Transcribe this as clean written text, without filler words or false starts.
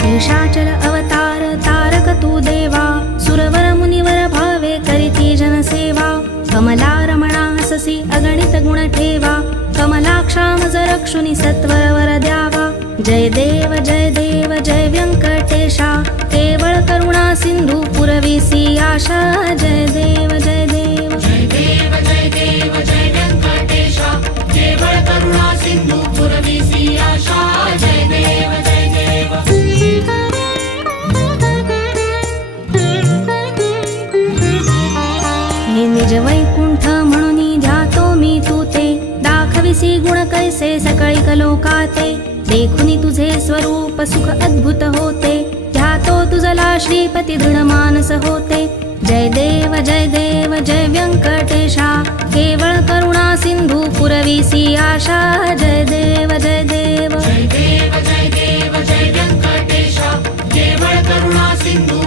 शेषाचल अवतार तारक तू देवा सुरवर मुनिवर भावे करीती जनसेवा कमला रमणाससी अगणित गुण ठेवा कमलाक्षाम रक्षुनी सत्वर वर द्यावा जय देव जय व्यंकटेशा केवळ करुणा सिंधू पुरविसी आशा जय देव जय देव जय देव जय देव जय व्यंकटेशा केवळ करुणा सिंधू पुरविसी आशा जय देव जय देव हे निज वैकुंठ म्हणून ध्यातो मी तू ते दाखविसी गुण कैसे सकळी कलोकाते देखुनी तुझे स्वरूप सुख अद्भुत होते ध्यातो तुझला श्रीपती दृढ मानस होते जय देव जय व्यंकटेशा केवळ करुणा सिंधू पुरविसी आशा जय देव जय देव जय देव जय देव जय व्यंकटेशा केवळ करुणा सिंधू